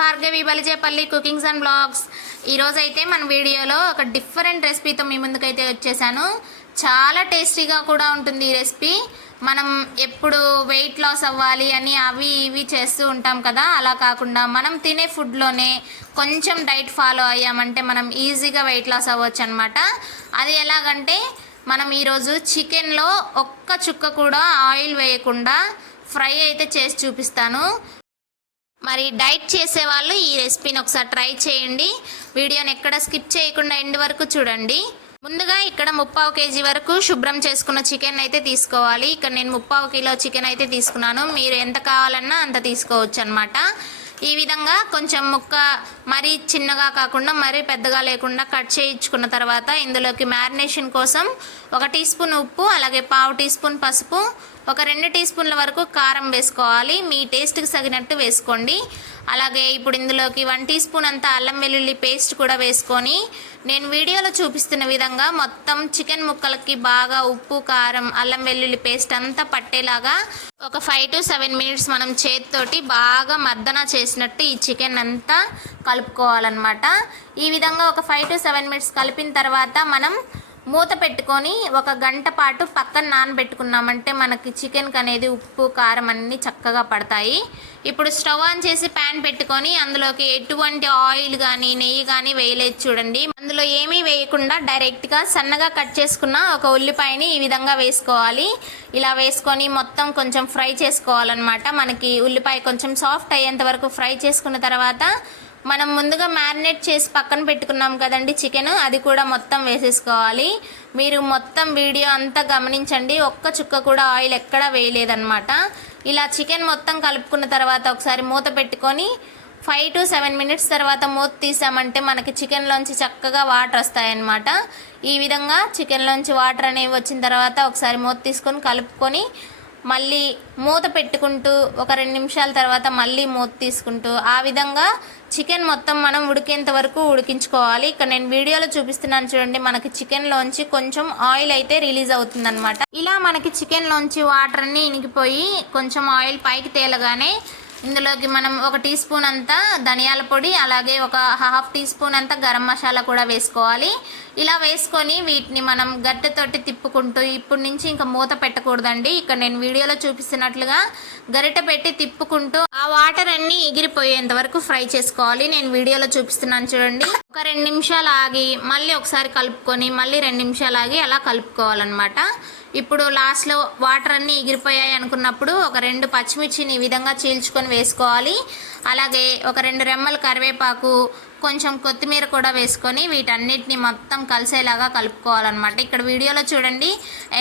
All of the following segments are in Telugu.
Bhargavi Balijepalli cookings and blogs. ఈరోజు అయితే మన వీడియోలో ఒక డిఫరెంట్ రెసిపీతో మీ ముందుకైతే వచ్చేసాను. చాలా టేస్టీగా కూడా ఉంటుంది ఈ రెసిపీ. మనం ఎప్పుడు వెయిట్ లాస్ అవ్వాలి అని అవి ఇవి చేస్తూ ఉంటాం కదా అలా కాకుండా మనం తినే ఫుడ్లోనే కొంచెం డైట్ ఫాలో అయ్యామంటే మనం ఈజీగా వెయిట్ లాస్ అవ్వచ్చు అనమాట అది ఎలాగంటే మనం ఈరోజు చికెన్లో ఒక్క చుక్క కూడా ఆయిల్ వేయకుండా ఫ్రై అయితే చేసి చూపిస్తాను. మరి డైట్ చేసే వాళ్ళు ఈ రెసిపీని ఒకసారి ట్రై చేయండి. వీడియోని ఎక్కడ స్కిప్ చేయకుండా ఎండ్ వరకు చూడండి. ముందుగా ఇక్కడ ముప్పావు కేజీ వరకు శుభ్రం చేసుకున్న చికెన్ అయితే తీసుకోవాలి. ఇక్కడ నేను ముప్పావు కిలో చికెన్ అయితే తీసుకున్నాను. మీరు ఎంత కావాలన్నా అంత తీసుకోవచ్చు అనమాట ఈ విధంగా కొంచెం ముక్క మరీ చిన్నగా కాకుండా మరీ పెద్దగా లేకుండా కట్ చేయించుకున్న తర్వాత ఇందులోకి మ్యారినేషన్ కోసం ఒక టీ స్పూన్ ఉప్పు అలాగే పావు టీ స్పూన్ పసుపు ఒక రెండు టీ స్పూన్ల వరకు కారం వేసుకోవాలి. మీ టేస్ట్కి తగినట్టు వేసుకోండి. అలాగే ఇప్పుడు ఇందులోకి వన్ టీ స్పూన్ అంత అల్లం వెల్లుల్లి పేస్ట్ కూడా వేసుకొని నేను వీడియోలో చూపిస్తున్న విధంగా మొత్తం చికెన్ ముక్కలకి బాగా ఉప్పు కారం అల్లం వెల్లుల్లి పేస్ట్ అంతా పట్టేలాగా ఒక ఫైవ్ టు సెవెన్ మినిట్స్ మనం చేతితోటి బాగా మర్దన చేసినట్టు ఈ చికెన్ అంతా కలుపుకోవాలన్నమాట. ఈ విధంగా ఒక ఫైవ్ టు సెవెన్ మినిట్స్ కలిపిన తర్వాత మనం మూత పెట్టుకొని ఒక గంట పాటు పక్కన నానబెట్టుకున్నామంటే మనకి చికెన్కి అనేది ఉప్పు కారం అన్నీ చక్కగా పడతాయి. ఇప్పుడు స్టవ్ ఆన్ చేసి ప్యాన్ పెట్టుకొని అందులోకి ఎటువంటి ఆయిల్ కానీ నెయ్యి కానీ వేయలేదు చూడండి. అందులో ఏమీ వేయకుండా డైరెక్ట్గా సన్నగా కట్ చేసుకున్న ఒక ఉల్లిపాయని ఈ విధంగా వేసుకోవాలి. ఇలా వేసుకొని మొత్తం కొంచెం ఫ్రై చేసుకోవాలన్నమాట. మనకి ఉల్లిపాయ కొంచెం సాఫ్ట్ అయ్యేంత వరకు ఫ్రై చేసుకున్న తర్వాత మనం ముందుగా మ్యారినేట్ చేసి పక్కన పెట్టుకున్నాం కదండి చికెన్. అది కూడా మొత్తం వేసేసుకోవాలి. మీరు మొత్తం వీడియో అంతా గమనించండి. ఒక్క చుక్క కూడా ఆయిల్ ఎక్కడా వేయలేదన్నమాట. ఇలా చికెన్ మొత్తం కలుపుకున్న తర్వాత ఒకసారి మూత పెట్టుకొని ఫైవ్ టు సెవెన్ మినిట్స్ తర్వాత మూత తీసామంటే మనకి చికెన్లోంచి చక్కగా వాటర్ వస్తాయన్నమాట. ఈ విధంగా చికెన్లోంచి వాటర్ అనేవి వచ్చిన తర్వాత ఒకసారి మూత తీసుకొని కలుపుకొని మళ్ళీ మూత పెట్టుకుంటూ ఒక రెండు నిమిషాల తర్వాత మళ్ళీ మూత తీసుకుంటూ ఆ విధంగా చికెన్ మొత్తం మనం ఉడికేంత వరకు ఉడికించుకోవాలి. ఇక్కడ నేను వీడియోలో చూపిస్తున్నాను చూడండి మనకి చికెన్లోంచి కొంచెం ఆయిల్ అయితే రిలీజ్ అవుతుందన్నమాట. ఇలా మనకి చికెన్లోంచి వాటర్ అన్ని ఇనికిపోయి కొంచెం ఆయిల్ పైకి తేలగానే ఇందులోకి మనం ఒక టీ స్పూన్ అంతా ధనియాల పొడి అలాగే ఒక హాఫ్ టీ స్పూన్ అంతా గరం మసాలా కూడా వేసుకోవాలి. ఇలా వేసుకొని వీటిని మనం గట్టెతోటి తిప్పుకుంటూ ఇప్పటి నుంచి ఇంకా మూత పెట్టకూడదండి. ఇక్కడ నేను వీడియోలో చూపిస్తున్నట్లుగా గరిట పెట్టి తిప్పుకుంటూ ఆ వాటర్ అన్ని ఎగిరిపోయేంత వరకు ఫ్రై చేసుకోవాలి. నేను వీడియోలో చూపిస్తున్నాను చూడండి. ఒక రెండు నిమిషాలు ఆగి మళ్ళీ ఒకసారి కలుపుకొని మళ్ళీ రెండు నిమిషాలు ఆగి అలా కలుపుకోవాలన్నమాట. ఇప్పుడు లాస్ట్లో వాటర్ అన్నీ ఎగిరిపోయాయి అనుకున్నప్పుడు ఒక రెండు పచ్చిమిర్చిని ఈ విధంగా చీల్చుకొని వేసుకోవాలి. అలాగే ఒక రెండు రెమ్మలు కరివేపాకు కొంచెం కొత్తిమీర కూడా వేసుకొని వీటన్నిటిని మొత్తం కలిసేలాగా కలుపుకోవాలన్నమాట. ఇక్కడ వీడియోలో చూడండి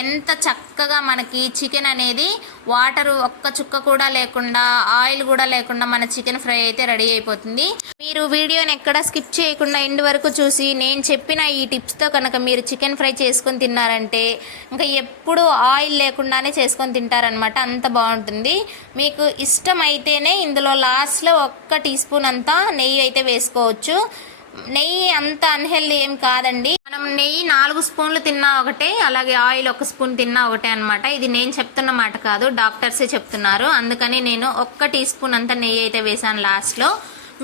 ఎంత చక్కగా మనకి చికెన్ అనేది వాటర్ ఒక్క చుక్క కూడా లేకుండా ఆయిల్ కూడా లేకుండా మన చికెన్ ఫ్రై అయితే రెడీ అయిపోతుంది. మీరు వీడియోని ఎక్కడ స్కిప్ చేయకుండా ఎండ్ వరకు చూసి నేను చెప్పిన ఈ టిప్స్తో కనుక మీరు చికెన్ ఫ్రై చేసుకొని తిన్నారంటే ఇంకా ఎప్పుడు ఆయిల్ లేకుండానే చేసుకొని తింటారనమాట అంత బాగుంటుంది. మీకు ఇష్టమైతేనే ఇందులో లాస్ట్లో ఒక్క టీ స్పూన్ అంతా నెయ్యి అయితే వేసుకోవచ్చు. నెయ్యి అంత అన్హెల్దీ ఏం కాదండి. మనం నెయ్యి నాలుగు స్పూన్లు తిన్నా ఒకటే అలాగే ఆయిల్ ఒక స్పూన్ తిన్నా ఒకటే అనమాట ఇది నేను చెప్తున్న మాట కాదు డాక్టర్సే చెప్తున్నారు. అందుకని నేను ఒక్క టీ స్పూన్ అంత నెయ్యి అయితే వేసాను లాస్ట్లో.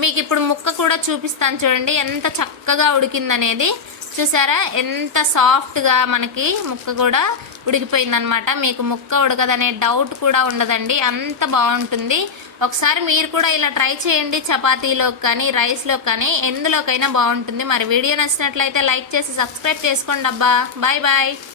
మీకు ఇప్పుడు ముక్క కూడా చూపిస్తాను చూడండి ఎంత చక్కగా ఉడికిందనేది. చూసారా? ఎంత సాఫ్ట్గా మనకి ముక్క కూడా ఉడికిపోయిందనమాట మీకు ముక్క ఉడకదనే డౌట్ కూడా ఉండదండి. అంత బాగుంటుంది. ఒకసారి మీరు కూడా ఇలా ట్రై చేయండి చపాతీలో కానీ రైస్లో కానీ ఎందులోకైనా బాగుంటుంది. మరి వీడియో నచ్చినట్లయితే లైక్ చేసి సబ్స్క్రైబ్ చేసుకోండి అబ్బా. Bye bye.